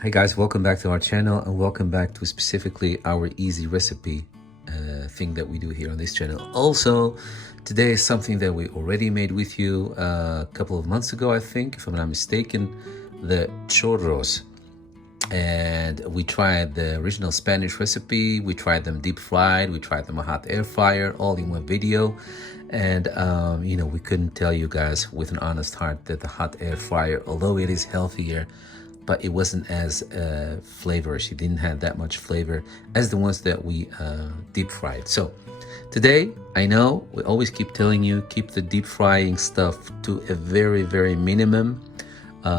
Hey guys, welcome back to our channel and welcome back to specifically our easy recipe thing that we do here on this channel. Also, today is something that we already made with you a couple of months ago, I think, if I'm not mistaken, the churros. And we tried the original Spanish recipe, we tried them deep fried, we tried them a hot air fryer, all in one video. And we couldn't tell you guys with an honest heart that the hot air fryer, although it is healthier, but it wasn't as flavorous. It didn't have that much flavor as the ones that we deep fried. So today, I know we always keep telling you, keep the deep frying stuff to a very, very minimum. We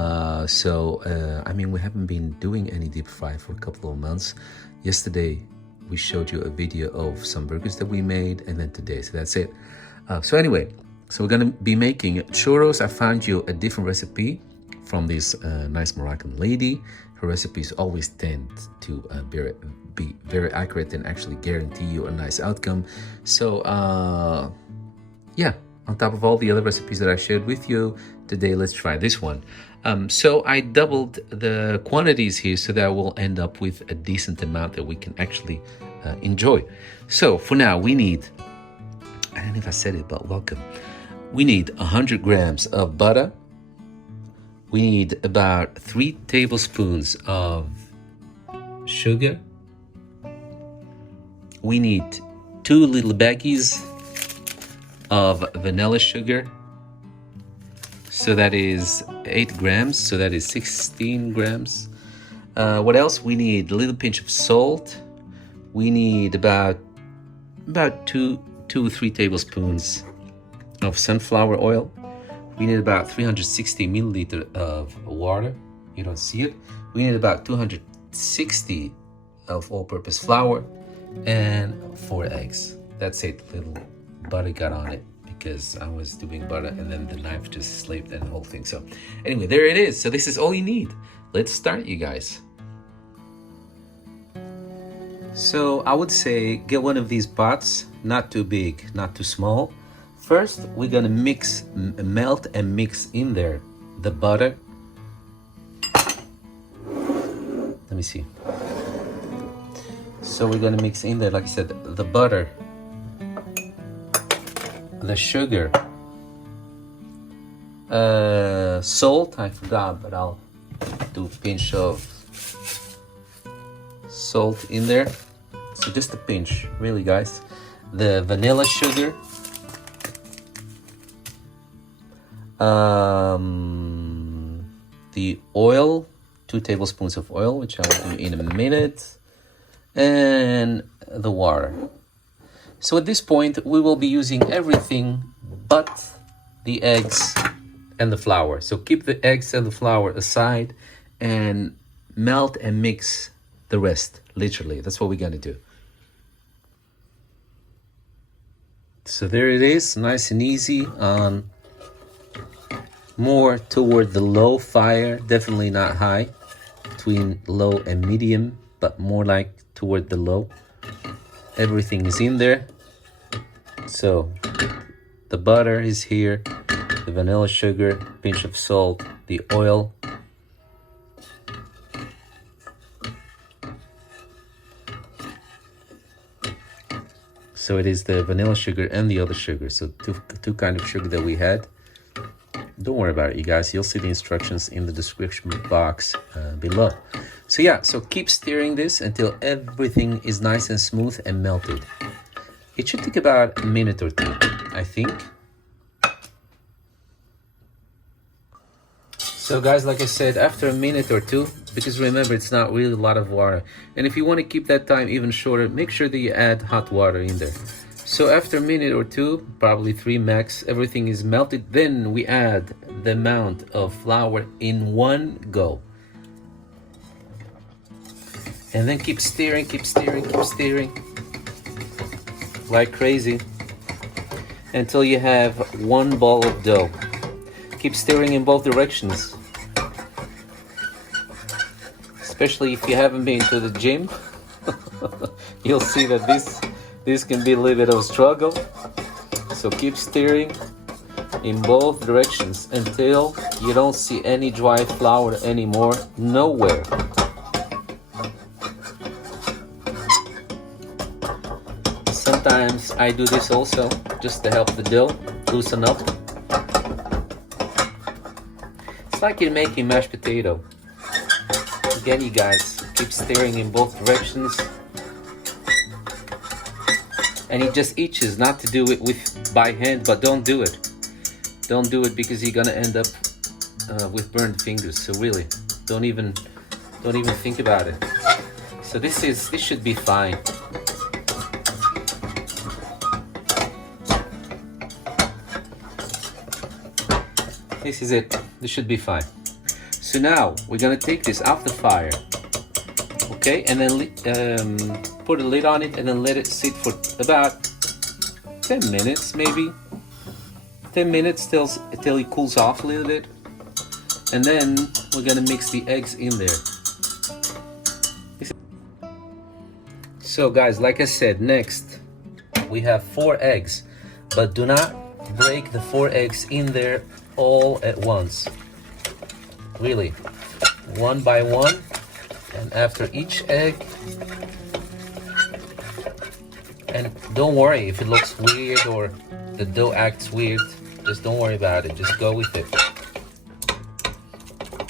haven't been doing any deep fry for a couple of months. Yesterday, we showed you a video of some burgers that we made, and then today, so that's it. So we're gonna be making churros. I found you a different recipe from this nice Moroccan lady. Her recipes always tend to be very accurate and actually guarantee you a nice outcome. So on top of all the other recipes that I shared with you, today let's try this one. So I doubled the quantities here so that we'll end up with a decent amount that we can actually enjoy. So for now we need, I don't know if I said it, but welcome. We need 100 grams of butter. We need about 3 tablespoons of sugar. We need 2 little baggies of vanilla sugar. So that is 8 grams, so that is 16 grams. What else? We need a little pinch of salt. We need about 2 or 3 tablespoons of sunflower oil. We need about 360 milliliters of water. You don't see it. We need about 260 of all-purpose flour and 4 eggs. That's it. Little butter got on it because I was doing butter and then the knife just slipped and the whole thing. So anyway, there it is. So this is all you need. Let's start, you guys. So I would say get one of these pots, not too big, not too small. First, we're gonna melt and mix in there the butter. Let me see. So we're gonna mix in there, like I said, the butter, the sugar, salt, I forgot, but I'll do a pinch of salt in there. So just a pinch, really, guys. The vanilla sugar. The oil, 2 tablespoons of oil, which I will do in a minute, and the water. So at this point, we will be using everything but the eggs and the flour. So keep the eggs and the flour aside and melt and mix the rest, literally. That's what we're gonna do. So there it is, nice and easy on more toward the low fire, definitely not high, between low and medium, but more like toward the low. Everything is in there. So the butter is here, the vanilla sugar, pinch of salt, the oil. So it is the vanilla sugar and the other sugar. So two kind of sugar that we had. Don't worry about it, you guys. You'll see the instructions in the description box below. So keep stirring this until everything is nice and smooth and melted. It should take about a minute or 2, I think. So guys, like I said, after a minute or 2, because remember, it's not really a lot of water. And if you want to keep that time even shorter, make sure that you add hot water in there. So after a minute or 2, probably 3 max, everything is melted. Then we add the amount of flour in one go. And then keep stirring like crazy until you have one ball of dough. Keep stirring in both directions. Especially if you haven't been to the gym, you'll see that this can be a little bit of a struggle. So keep stirring in both directions until you don't see any dry flour anymore, nowhere. sometimes I do this also just to help the dough loosen up. It's like you're making mashed potato. Again, you guys, keep stirring in both directions. And it just itches not to do it by hand, but don't do it. Don't do it because you're gonna end up with burned fingers. So really, don't even think about it. So this should be fine. This is it. This should be fine. So now we're gonna take this off the fire, okay, and then put a lid on it and then let it sit for about 10 minutes, maybe 10 minutes till it cools off a little bit, and then we're gonna mix the eggs in there. So guys, like I said, next we have 4 eggs, but do not break the 4 eggs in there all at once. Really, one by one, and after each egg. And don't worry if it looks weird or the dough acts weird. Just don't worry about it. Just go with it.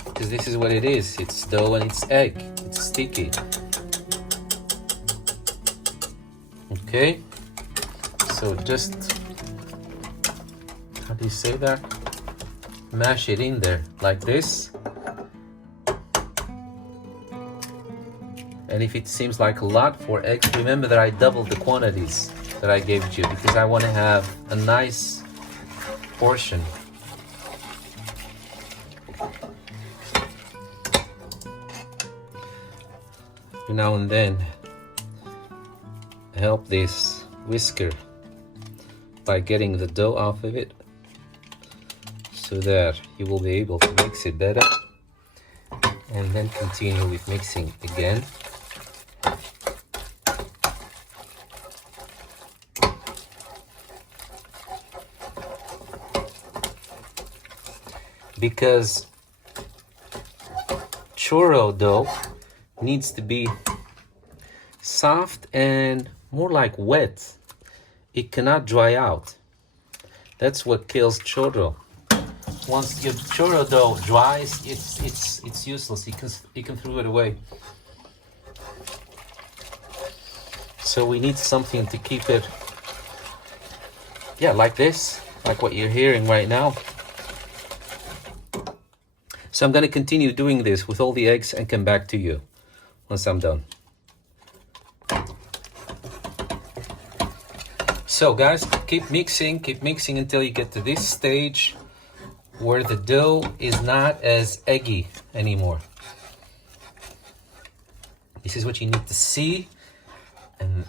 Because this is what it is. It's dough and it's egg. It's sticky. Okay? So just, how do you say that? Mash it in there like this. And if it seems like a lot for eggs, remember that I doubled the quantities that I gave you because I want to have a nice portion. Now and then, help this whisker by getting the dough off of it so that you will be able to mix it better, and then continue with mixing again. Because churro dough needs to be soft and more like wet. It cannot dry out. That's what kills churro. Once your churro dough dries, it's useless. You can throw it away. So we need something to keep it, yeah, like this, like what you're hearing right now. So I'm going to continue doing this with all the eggs and come back to you once I'm done. So guys, keep mixing until you get to this stage where the dough is not as eggy anymore. This is what you need to see. And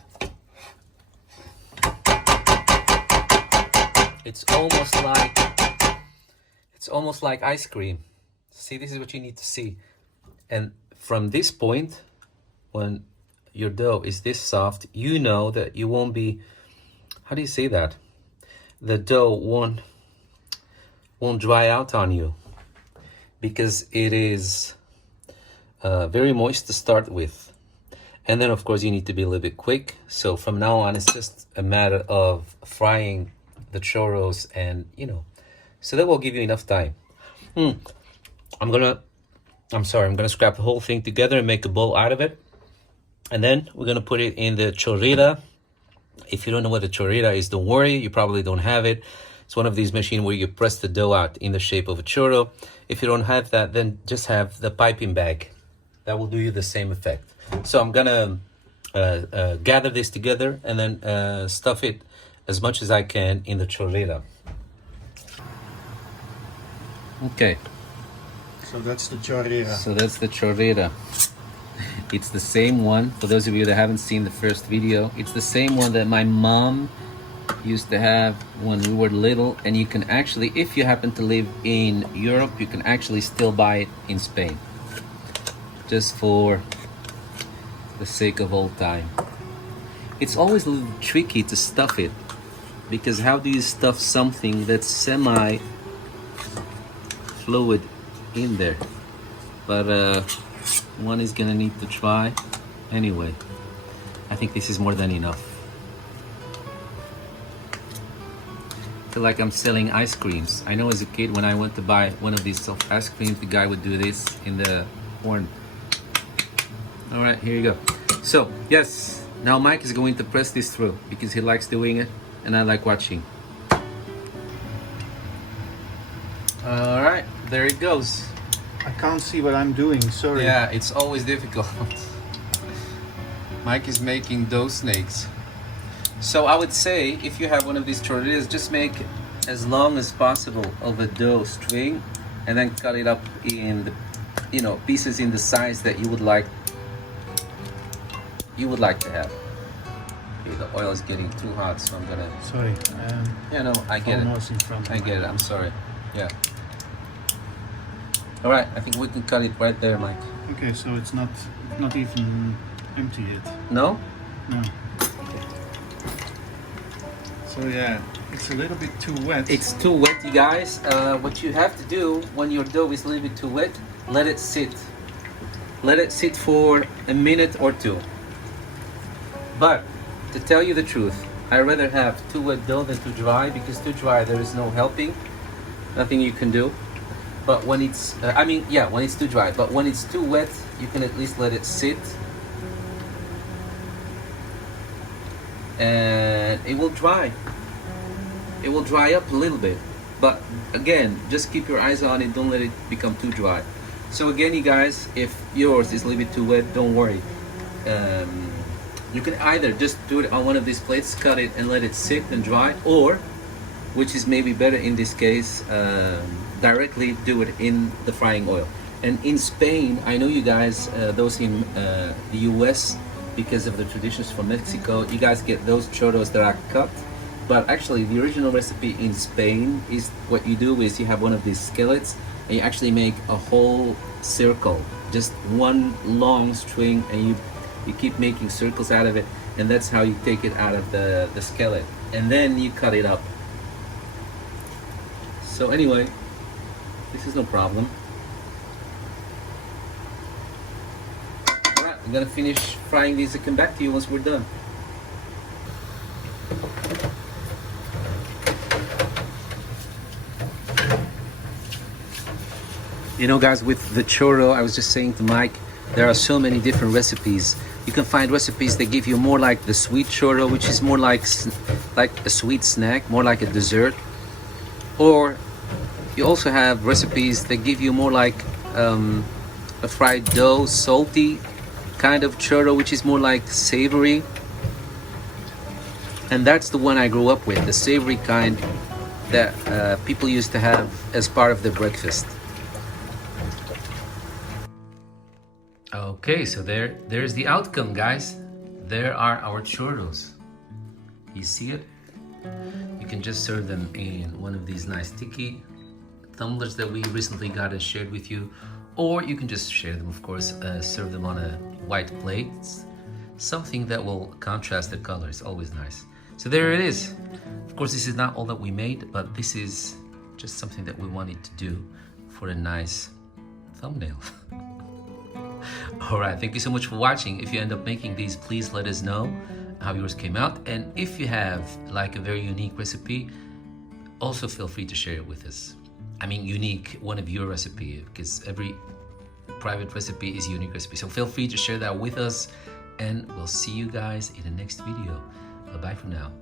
it's almost like ice cream. See, this is what you need to see. And from this point, when your dough is this soft, you know that you won't be, how do you say that? The dough won't dry out on you because it is very moist to start with. And then of course you need to be a little bit quick. So from now on, it's just a matter of frying the churros and, so that will give you enough time. I'm gonna scrap the whole thing together and make a bowl out of it. And then we're gonna put it in the chorrera. If you don't know what a chorrera is, don't worry, you probably don't have it. It's one of these machines where you press the dough out in the shape of a churro. If you don't have that, then just have the piping bag. That will do you the same effect. So I'm gonna gather this together and then stuff it as much as I can in the chorrera. Okay. So that's the chorrera. It's the same one. For those of you that haven't seen the first video, it's the same one that my mom used to have when we were little. And you can actually, if you happen to live in Europe, you can actually still buy it in Spain. Just for the sake of old time. It's always a little tricky to stuff it, because how do you stuff something that's semi-fluid in there? But one is gonna need to try anyway. I think this is more than enough. feel like I'm selling ice creams. I know as a kid when I went to buy one of these soft ice creams, the guy would do this in the horn. All right, here you go. So yes, now Mike is going to press this through because he likes doing it and I like watching. All right, there it goes. I can't see what I'm doing, sorry. Yeah, it's always difficult. Mike is making dough snakes. So I would say if you have one of these tortillas, just make as long as possible of a dough string and then cut it up in the, you know, pieces in the size that you would like to have. Okay, the oil is getting too hot, so I'm gonna. Sorry. Yeah, no, I get almost it. In front. I get it. I'm sorry. Yeah. All right, I think we can cut it right there, Mike. Okay, so it's not even empty yet. No? No. So yeah, it's a little bit too wet. It's too wet, you guys. What you have to do when your dough is a little bit too wet, let it sit. Let it sit for a minute or two. But to tell you the truth, I'd rather have too wet dough than too dry, because too dry there is no helping, nothing you can do. But when it's, when it's too dry, but when it's too wet, you can at least let it sit. And it will dry. It will dry up a little bit. But again, just keep your eyes on it, don't let it become too dry. So again, you guys, if yours is a little bit too wet, don't worry. You can either just do it on one of these plates, cut it and let it sit and dry, or, which is maybe better in this case, directly do it in the frying oil. And in Spain, I know you guys, those in the US, because of the traditions from Mexico, you guys get those churros that are cut. But actually, the original recipe in Spain is what you do is you have one of these skillets and you actually make a whole circle, just one long string, and you keep making circles out of it, and that's how you take it out of the skillet, and then you cut it up. So anyway, this is no problem. Alright, I'm gonna finish frying these and come back to you once we're done. You know, guys, with the churro, I was just saying to Mike, there are so many different recipes. You can find recipes that give you more like the sweet churro, which is more like a sweet snack, more like a dessert. Or you also have recipes that give you more like a fried dough, salty kind of churro, which is more like savory. And that's the one I grew up with, the savory kind that people used to have as part of their breakfast. Okay, so there's the outcome, guys. There are our churros. You see it? You can just serve them in one of these nice tiki tumblers that we recently got and shared with you, or you can just share them, of course, serve them on a white plate. Something that will contrast the colors, always nice. So there it is. Of course, this is not all that we made, but this is just something that we wanted to do for a nice thumbnail. Alright, thank you so much for watching. If you end up making these, please let us know how yours came out. And if you have like a very unique recipe, also feel free to share it with us. I mean unique, one of your recipe, because every private recipe is a unique recipe. So feel free to share that with us, and we'll see you guys in the next video. Bye-bye for now.